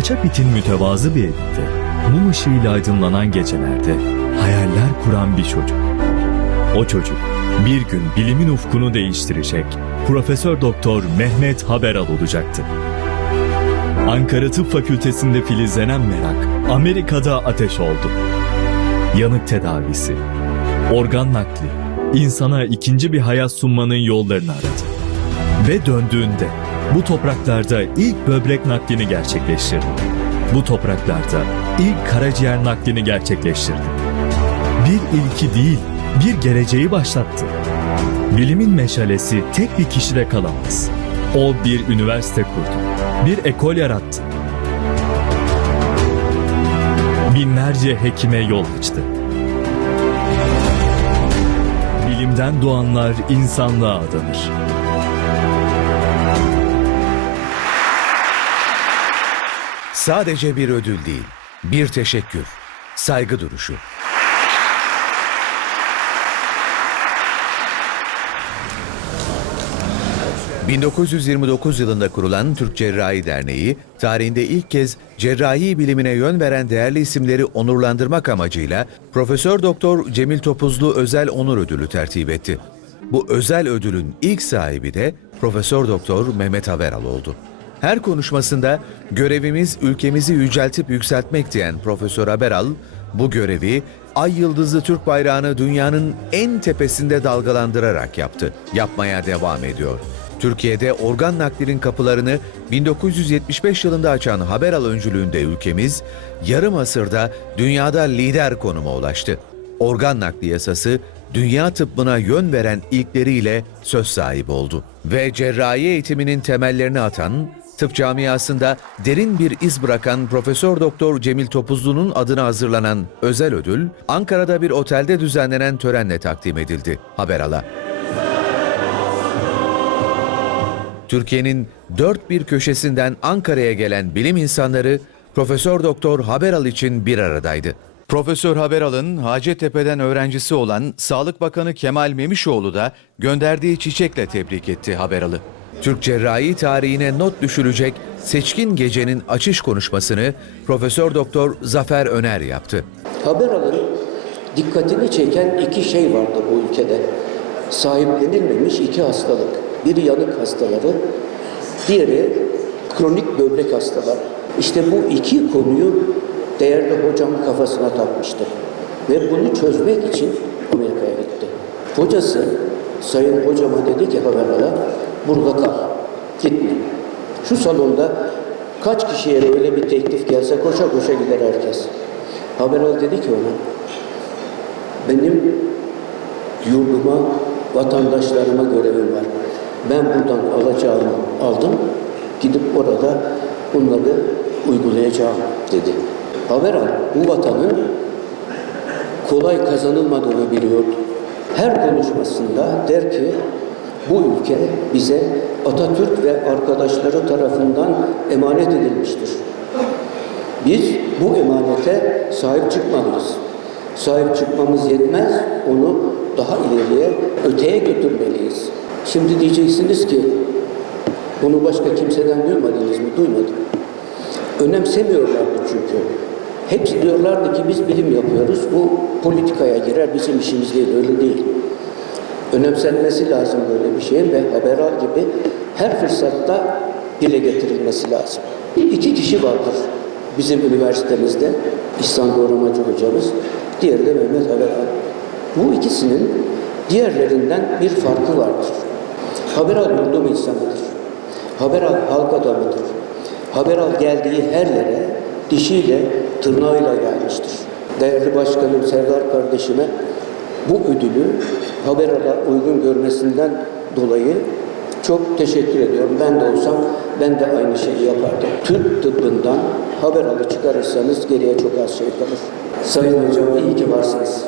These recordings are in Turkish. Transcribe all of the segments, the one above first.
Açapit'in mütevazı bir evinde, mum ışığıyla aydınlanan gecelerde hayaller kuran bir çocuk. O çocuk bir gün bilimin ufkunu değiştirecek Profesör Doktor Mehmet Haberal olacaktı. Ankara Tıp Fakültesi'nde filizlenen merak Amerika'da ateş oldu. Yanık tedavisi, organ nakli, insana ikinci bir hayat sunmanın yollarını aradı. Ve döndüğünde bu topraklarda ilk böbrek naklini gerçekleştirdi. Bu topraklarda ilk karaciğer naklini gerçekleştirdi. Bir ilki değil, bir geleceği başlattı. Bilimin meşalesi tek bir kişide kalamaz. O bir üniversite kurdu. Bir ekol yarattı. Binlerce hekime yol açtı. Bilimden doğanlar insanlığa adanır. Sadece bir ödül değil, bir teşekkür, saygı duruşu. ...1929 yılında kurulan Türk Cerrahi Derneği... ...tarihinde ilk kez cerrahi bilimine yön veren değerli isimleri onurlandırmak amacıyla... ...Profesör Doktor Cemil Topuzlu Özel Onur Ödülü tertip etti. Bu özel ödülün ilk sahibi de Profesör Doktor Mehmet Haveral oldu. Her konuşmasında görevimiz ülkemizi yüceltip yükseltmek diyen Profesör Haberal, bu görevi ay yıldızlı Türk bayrağını dünyanın en tepesinde dalgalandırarak yaptı. Yapmaya devam ediyor. Türkiye'de organ naklinin kapılarını 1975 yılında açan Haberal öncülüğünde ülkemiz, yarım asırda dünyada lider konuma ulaştı. Organ nakli yasası dünya tıbbına yön veren ilkleriyle söz sahibi oldu. Ve cerrahi eğitiminin temellerini atan, tıp camiasında derin bir iz bırakan Profesör Doktor Cemil Topuzlu'nun adına hazırlanan özel ödül, Ankara'da bir otelde düzenlenen törenle takdim edildi Haberal'a. Türkiye'nin dört bir köşesinden Ankara'ya gelen bilim insanları Profesör Doktor Haberal için bir aradaydı. Profesör Haberal'ın Hacettepe'den öğrencisi olan Sağlık Bakanı Kemal Memişoğlu da gönderdiği çiçekle tebrik etti Haberal'ı. Türk cerrahi tarihine not düşülecek seçkin gecenin açış konuşmasını Profesör Doktor Zafer Öner yaptı. Haber alın dikkatini çeken iki şey vardı bu ülkede. Sahiplenilmemiş iki hastalık. Biri yanık hastaları, diğeri kronik böbrek hastaları. İşte bu iki konuyu değerli hocam kafasına takmıştı. Ve bunu çözmek için Amerika'ya gitti. Hocası sayın hocama dedi ki Haberal'a burada kal, gitme. Şu salonda kaç kişiye böyle bir teklif gelse koşa koşa gider herkes. Haberal dedi ki ona, benim yurduma, vatandaşlarıma görevim var. Ben buradan alacağımı aldım, gidip orada bunları uygulayacağım dedi. Haberal bu vatanın kolay kazanılmadığını biliyordu. Her konuşmasında der ki bu ülke bize Atatürk ve arkadaşları tarafından emanet edilmiştir. Biz bu emanete sahip çıkmalıyız. Sahip çıkmamız yetmez, onu daha ileriye, öteye götürmeliyiz. Şimdi diyeceksiniz ki, bunu başka kimseden duymadınız mı? Duymadım. Önemsemiyorlardı çünkü. Hepsi diyorlardı ki biz bilim yapıyoruz, bu politikaya girer, bizim işimiz değil, öyle değil. Önemsenmesi lazım böyle bir şeyin ve haberal gibi her fırsatta dile getirilmesi lazım. İki kişi vardır bizim üniversitemizde. İhsan Doğramacı hocamız, diğeri de Mehmet Haberal. Bu ikisinin diğerlerinden bir farkı vardır. Haberal yurdum insanıdır. Haberal halk adamıdır. Haberal geldiği her yere dişiyle, tırnağıyla gelmiştir. Değerli başkanım Serdar kardeşime bu ödülü Haberal'a uygun görmesinden dolayı çok teşekkür ediyorum. Ben de olsam ben de aynı şeyi yapardım. Türk tıbbından Haberal'ı çıkarırsanız geriye çok az şey kalır. Sayın hocam iyi ki varsınız.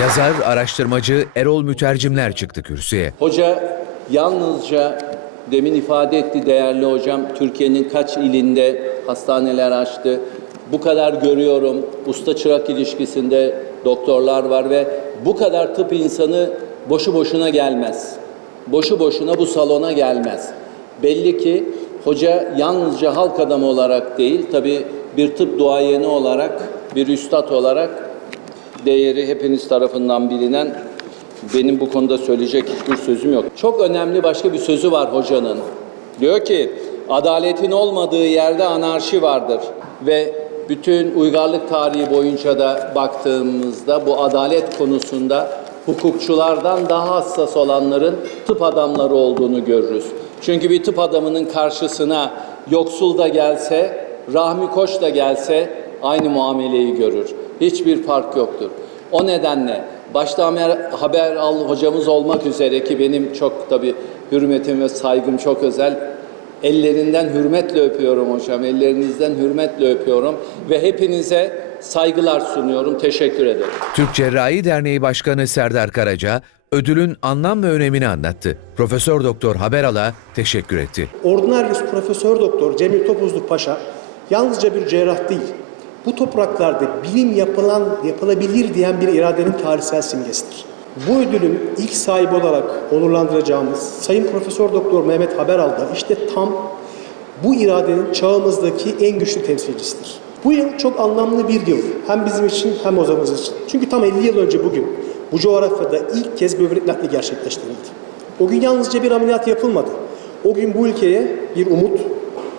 Yazar, araştırmacı Erol Mütercimler çıktı kürsüye. Hoca yalnızca demin ifade etti değerli hocam Türkiye'nin kaç ilinde hastaneler açtı. Bu kadar görüyorum usta çırak ilişkisinde doktorlar var ve bu kadar tıp insanı boşu boşuna gelmez. Boşu boşuna bu salona gelmez. Belli ki Hoca yalnızca halk adamı olarak değil, tabii bir tıp duayeni olarak, bir üstad olarak değeri hepiniz tarafından bilinen benim bu konuda söyleyecek hiçbir sözüm yok. Çok önemli başka bir sözü var hocanın. Diyor ki adaletin olmadığı yerde anarşi vardır ve bütün uygarlık tarihi boyunca da baktığımızda bu adalet konusunda hukukçulardan daha hassas olanların tıp adamları olduğunu görürüz. Çünkü bir tıp adamının karşısına yoksul da gelse, Rahmi Koç da gelse aynı muameleyi görür. Hiçbir fark yoktur. O nedenle başta haber, al hocamız olmak üzere ki benim çok tabii hürmetim ve saygım çok özel. Ellerinden hürmetle öpüyorum hocam. Ellerinizden hürmetle öpüyorum ve hepinize saygılar sunuyorum. Teşekkür ederim. Türk Cerrahi Derneği Başkanı Serdar Karaca ödülün anlam ve önemini anlattı. Profesör Doktor Haberal'a teşekkür etti. Ordinaryus Profesör Doktor Cemil Topuzlu Paşa yalnızca bir cerrah değil. Bu topraklarda bilim yapılan, yapılabilir diyen bir iradenin tarihsel simgesidir. Bu ödülün ilk sahibi olarak onurlandıracağımız Sayın Profesör Doktor Mehmet Haberal da işte tam bu iradenin çağımızdaki en güçlü temsilcisidir. Bu yıl çok anlamlı bir yıl. Hem bizim için hem ozamız için. Çünkü tam 50 yıl önce bugün bu coğrafyada ilk kez böbrek nakli gerçekleştirildi. O gün yalnızca bir ameliyat yapılmadı. O gün bu ülkeye bir umut,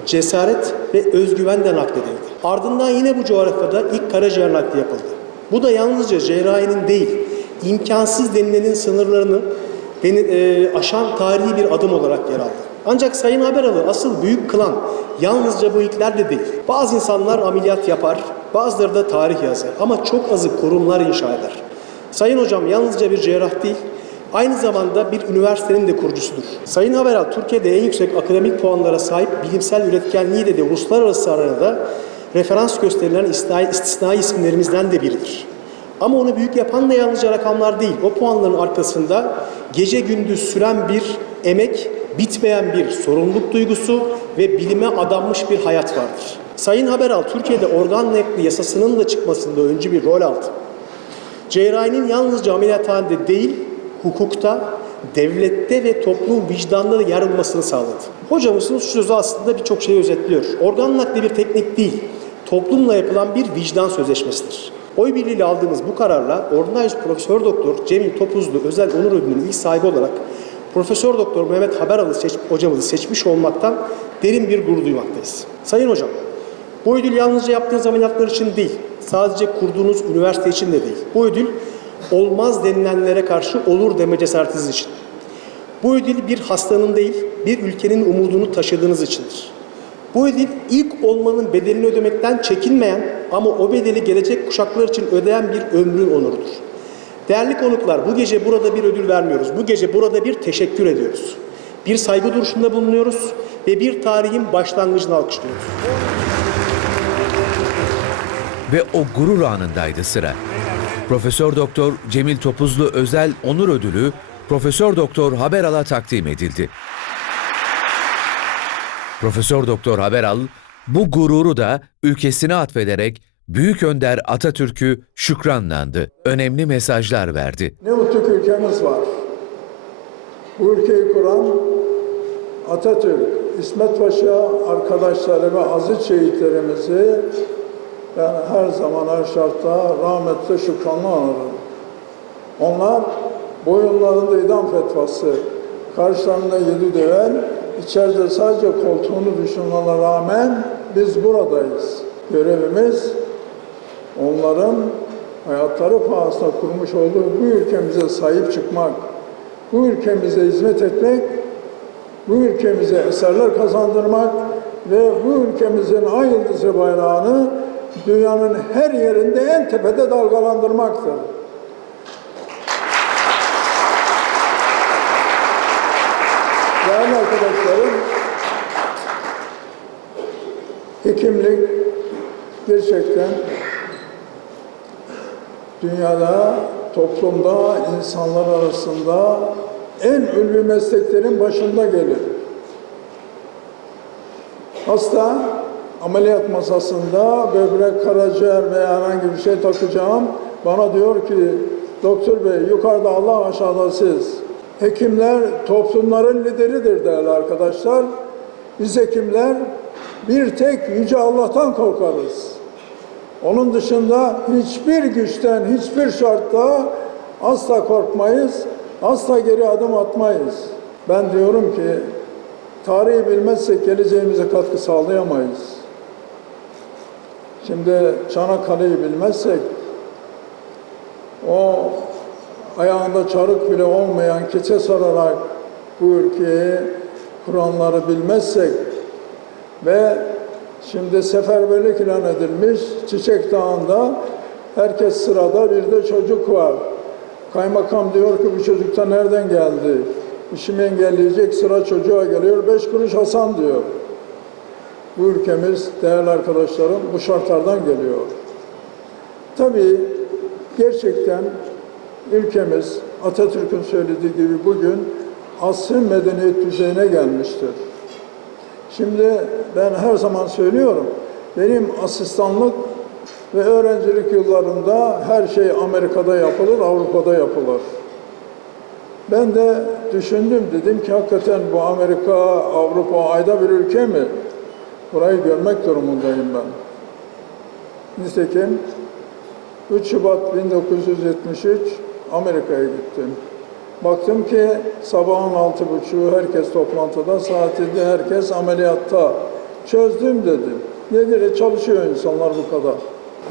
cesaret ve özgüven de nakledildi. Ardından yine bu coğrafyada ilk karaciğer nakli yapıldı. Bu da yalnızca cerrahinin değil, imkansız denilenin sınırlarını e, aşan tarihi bir adım olarak yer aldı. Ancak Sayın Haberalı asıl büyük kılan yalnızca bu ilklerle değil. Bazı insanlar ameliyat yapar, bazıları da tarih yazar ama çok azı kurumlar inşa eder. Sayın Hocam yalnızca bir cerrah değil, aynı zamanda bir üniversitenin de kurucusudur. Sayın Haberal Türkiye'de en yüksek akademik puanlara sahip bilimsel üretkenliğiyle de uluslararası arenada referans gösterilen istisnai isimlerimizden de biridir. Ama onu büyük yapan da yalnızca rakamlar değil. O puanların arkasında gece gündüz süren bir emek, bitmeyen bir sorumluluk duygusu ve bilime adanmış bir hayat vardır. Sayın Haberal Türkiye'de organ nakli yasasının da çıkmasında öncü bir rol aldı. Cerrahinin yalnızca ameliyathanede değil, hukukta, devlette ve toplum vicdanında da yer bulmasını sağladı. Hocamızın sözü aslında birçok şeyi özetliyor. Organ nakli bir teknik değil, toplumla yapılan bir vicdan sözleşmesidir. Oy birliğiyle aldığımız bu kararla Ordinarius Profesör Doktor Cemil Topuzlu özel onur ödülünün ilk sahibi olarak Profesör Doktor Mehmet Haberalı seç, hocamızı seçmiş olmaktan derin bir gurur duymaktayız. Sayın hocam, bu ödül yalnızca yaptığınız ameliyatlar için değil, sadece kurduğunuz üniversite için de değil. Bu ödül olmaz denilenlere karşı olur deme cesaretiniz için. Bu ödül bir hastanın değil, bir ülkenin umudunu taşıdığınız içindir. Bu ödül ilk olmanın bedelini ödemekten çekinmeyen ama o bedeli gelecek kuşaklar için ödeyen bir ömrün onurudur. Değerli konuklar, bu gece burada bir ödül vermiyoruz. Bu gece burada bir teşekkür ediyoruz. Bir saygı duruşunda bulunuyoruz ve bir tarihin başlangıcını alkışlıyoruz. Ve o gurur anındaydı sıra. Profesör Doktor Cemil Topuzlu Özel Onur Ödülü Profesör Doktor Haberal'a takdim edildi. Profesör Doktor Haberal bu gururu da ülkesine atfederek Büyük Önder Atatürk'ü şükranlandı. Önemli mesajlar verdi. Ne mutlu ülkemiz var. Bu ülkeyi kuran Atatürk, İsmet Paşa arkadaşları ve aziz şehitlerimizi ben her zaman her şartta rahmetle şükranla anarım. Onlar boyunlarında idam fetvası, karşılarında yedi düvel, içeride sadece koltuğunu düşünmene rağmen biz buradayız. Görevimiz onların hayatları pahasına kurmuş olduğu bu ülkemize sahip çıkmak, bu ülkemize hizmet etmek, bu ülkemize eserler kazandırmak ve bu ülkemizin ay yıldızı bayrağını dünyanın her yerinde en tepede dalgalandırmaktır. Değerli arkadaşlarım, hekimlik gerçekten dünyada, toplumda, insanlar arasında en ünlü mesleklerin başında gelir. Hasta ameliyat masasında böbrek, karaciğer veya herhangi bir şey takacağım. Bana diyor ki doktor bey yukarıda Allah aşağıda siz. Hekimler toplumların lideridir değerli arkadaşlar. Biz hekimler bir tek Yüce Allah'tan korkarız. Onun dışında hiçbir güçten, hiçbir şartta asla korkmayız, asla geri adım atmayız. Ben diyorum ki tarihi bilmezsek geleceğimize katkı sağlayamayız. Şimdi Çanakkale'yi bilmezsek o ayağında çarık bile olmayan keçe sararak bu ülkeyi kuranları bilmezsek ve şimdi seferberlik ilan edilmiş Çiçek Dağı'nda herkes sırada bir de çocuk var. Kaymakam diyor ki bu çocuk da nereden geldi? İşimi engelleyecek sıra çocuğa geliyor. Beş kuruş Hasan diyor. Bu ülkemiz değerli arkadaşlarım bu şartlardan geliyor. Tabii gerçekten ülkemiz Atatürk'ün söylediği gibi bugün asrın medeniyet düzeyine gelmiştir. Şimdi ben her zaman söylüyorum, benim asistanlık ve öğrencilik yıllarında her şey Amerika'da yapılır, Avrupa'da yapılır. Ben de düşündüm, dedim ki hakikaten bu Amerika, Avrupa ayda bir ülke mi? Burayı görmek durumundayım ben. Nitekim 3 Şubat 1973 Amerika'ya gittim. Baktım ki sabahın altı buçuğu herkes toplantıda, saat 7 herkes ameliyatta. Çözdüm dedim. Nedir? E, çalışıyor insanlar bu kadar.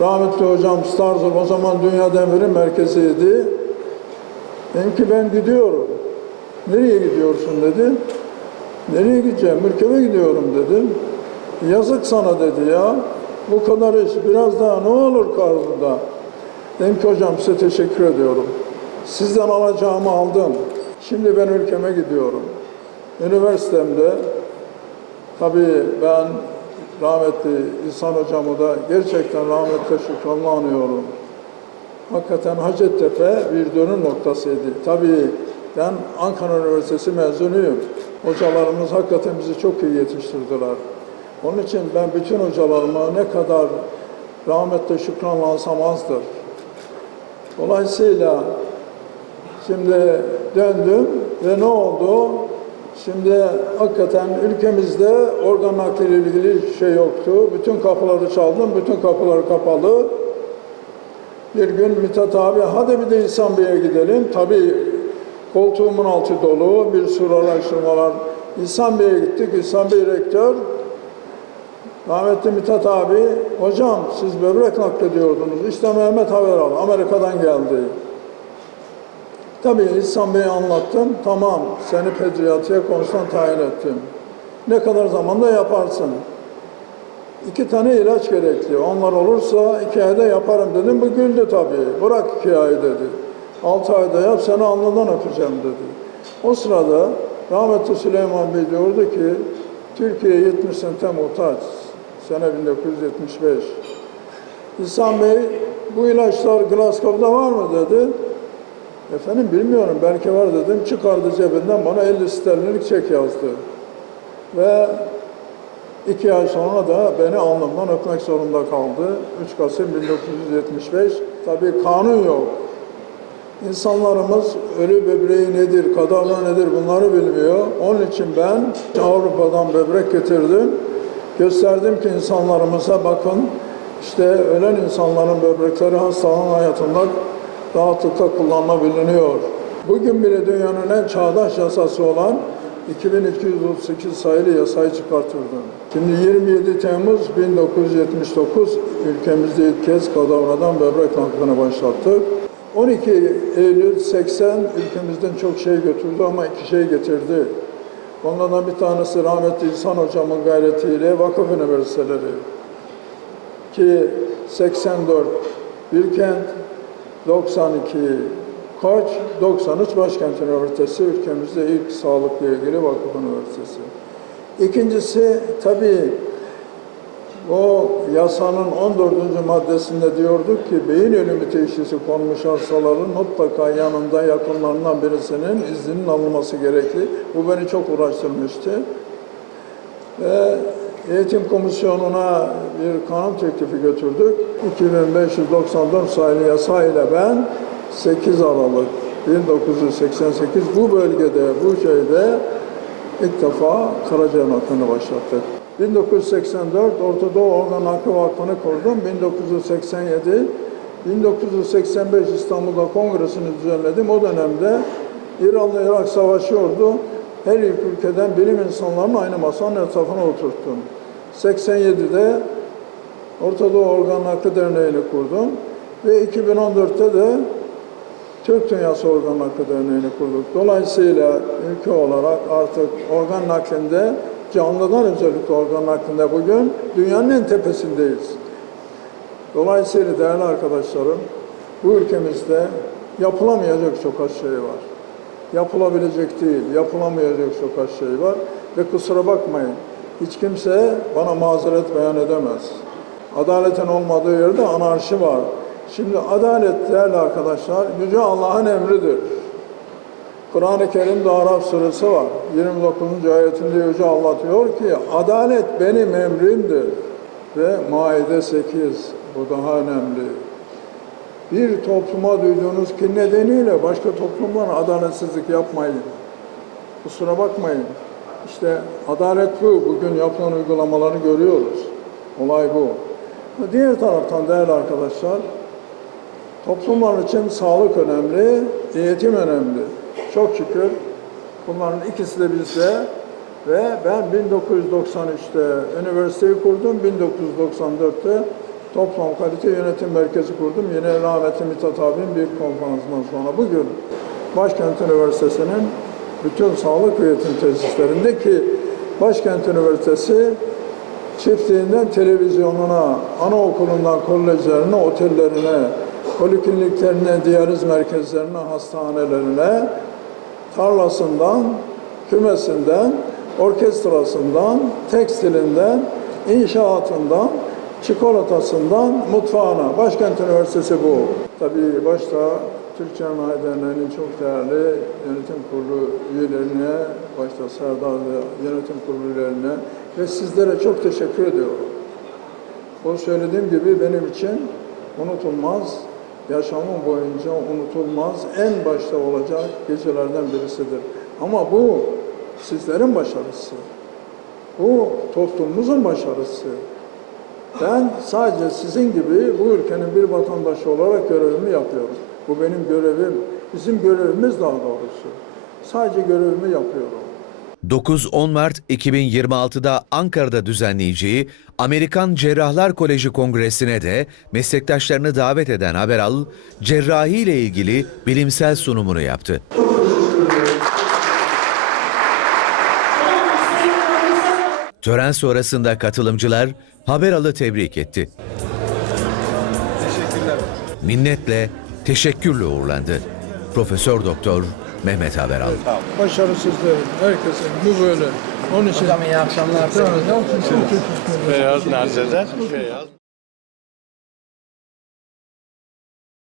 Rahmetli hocam Starzov o zaman Dünya Demiri merkeziydi. Dedim ki ben gidiyorum. Nereye gidiyorsun dedi. Nereye gideceğim? Ülkeme gidiyorum dedim. Yazık sana dedi ya. Bu kadar iş biraz daha ne olur karşında. Dedim ki hocam size teşekkür ediyorum. Sizden alacağımı aldım. Şimdi ben ülkeme gidiyorum. Üniversitemde tabii ben rahmetli İhsan hocamı da gerçekten rahmetle şükranla anıyorum. Hakikaten Hacettepe bir dönüm noktasıydı. Tabii ben Ankara Üniversitesi mezunuyum. Hocalarımız hakikaten bizi çok iyi yetiştirdiler. Onun için ben bütün hocalarıma ne kadar rahmetle şükranla azdır. Dolayısıyla şimdi döndüm ve ne oldu? Şimdi hakikaten ülkemizde organ nakliyle ilgili şey yoktu. Bütün kapıları çaldım, bütün kapılar kapalı. Bir gün Mithat abi hadi bir de İhsan Bey'e gidelim. Tabii koltuğumun altı dolu, bir sürü araştırmalar. İhsan Bey'e gittik, İhsan Bey rektör. Rahmetli Mithat abi, hocam siz böbrek naklediyordunuz. İşte Mehmet Haveral, Amerika'dan geldi. Tabii İhsan Bey'e anlattım. Tamam, seni pediatriye konuştan tayin ettim. Ne kadar zamanda yaparsın? İki tane ilaç gerekli. Onlar olursa iki ayda yaparım dedim. Bu güldü tabii. Bırak iki ay dedi. Altı ayda yap seni alnından öpeceğim dedi. O sırada rahmetli Süleyman Bey diyordu ki Türkiye 70 sente muhtaç. Sene 1975. İhsan Bey bu ilaçlar Glasgow'da var mı dedi. Efendim bilmiyorum belki var dedim. Çıkardı cebinden bana 50 sterlinlik çek yazdı. Ve iki ay sonra da beni alnımdan öpmek zorunda kaldı. 3 Kasım 1975. Tabii kanun yok. İnsanlarımız ölü böbreği nedir, kadavra nedir bunları bilmiyor. Onun için ben Avrupa'dan böbrek getirdim. Gösterdim ki insanlarımıza bakın işte ölen insanların böbrekleri hastanın hayatında rahatlıkla kullanılabiliyor. Bugün bile dünyanın en çağdaş yasası olan 2238 sayılı yasayı çıkartıldı. Şimdi 27 Temmuz 1979 ülkemizde ilk kez kadavradan böbrek naklini başlattık. 12 Eylül 80 ülkemizden çok şey götürdü ama iki şey getirdi. Onlardan bir tanesi rahmetli İhsan Hocam'ın gayretiyle vakıf üniversiteleri. Ki 84 Bilkent, 92 Koç, 93 Başkent Üniversitesi ülkemizde ilk sağlıkla ilgili vakıf üniversitesi. İkincisi tabii o yasanın 14. maddesinde diyorduk ki beyin ölümü teşhisi konmuş hastaların mutlaka yanında yakınlarından birisinin izninin alınması gerekli. Bu beni çok uğraştırmıştı. Ve eğitim komisyonuna bir kanun teklifi götürdük. 2594 sayılı yasa ile ben 8 Aralık 1988 bu bölgede, bu şeyde ilk defa karaciğer naklini başlattık. 1984 Orta Doğu Organ Nakli Vakfı'nı kurdum. 1987 1985 İstanbul'da kongresini düzenledim. O dönemde İran'la Irak savaşıyordu. Her iki ülkeden bilim insanlarını aynı masanın etrafına oturttum. 87'de Orta Doğu Organ Nakli Derneği'ni kurdum. Ve 2014'te de Türk Dünyası Organ Nakli Derneği'ni kurduk. Dolayısıyla ülke olarak artık organ naklinde, canlıdan özellikle organ naklinde bugün dünyanın en tepesindeyiz. Dolayısıyla değerli arkadaşlarım, bu ülkemizde yapılamayacak çok az şey var. Yapılabilecek değil, yapılamayacak çok az şey var. Ve kusura bakmayın, hiç kimse bana mazeret beyan edemez. Adaletin olmadığı yerde anarşi var. Şimdi adalet değerli arkadaşlar, Yüce Allah'ın emridir. Kur'an-ı Kerim'de Arap suresi var. 29. ayetinde Yüce Allah diyor ki, adalet benim emrimdir. Ve Maide 8, bu daha önemli. Bir topluma duyduğunuz kin nedeniyle başka toplumlara adaletsizlik yapmayın. Kusura bakmayın. İşte adalet bu. Bugün yapılan uygulamaları görüyoruz. Olay bu. Diğer taraftan değerli arkadaşlar, toplumlar için sağlık önemli, eğitim önemli. Çok şükür bunların ikisi de bizde ve ben 1993'te üniversiteyi kurdum, 1994'te Toplam Kalite Yönetim Merkezi kurdum. Yine rahmetli Mithat abinin büyük konferansından sonra bugün Başkent Üniversitesi'nin bütün sağlık ve eğitim tesislerinde ki Başkent Üniversitesi çiftliğinden televizyonuna, anaokulundan kolejlerine, otellerine, polikliniklerine, diyaliz merkezlerine, hastanelerine, tarlasından, kümesinden, orkestrasından, tekstilinden, inşaatından, çikolatasından mutfağına. Başkent Üniversitesi bu. Tabii başta Türk Derneği'nin çok değerli yönetim kurulu üyelerine, başta Serdar ve yönetim kurulu üyelerine ve sizlere çok teşekkür ediyorum. O söylediğim gibi benim için unutulmaz, yaşamım boyunca unutulmaz, en başta olacak gecelerden birisidir. Ama bu sizlerin başarısı. Bu toplumumuzun başarısı. Ben sadece sizin gibi bu ülkenin bir vatandaşı olarak görevimi yapıyorum. Bu benim görevim. Bizim görevimiz daha doğrusu. Sadece görevimi yapıyorum. 9-10 Mart 2026'da Ankara'da düzenleyeceği Amerikan Cerrahlar Koleji Kongresi'ne de meslektaşlarını davet eden Haberal, cerrahi ile ilgili bilimsel sunumunu yaptı. Tören sonrasında katılımcılar Haberal'ı tebrik etti. Minnetle, teşekkürle uğurlandı. Profesör Doktor Mehmet Haberal. Başarı sizlerin, herkesin. Bu böyle. Onun için... Hocam iyi akşamlar. Beyaz Naze'den. Beyaz.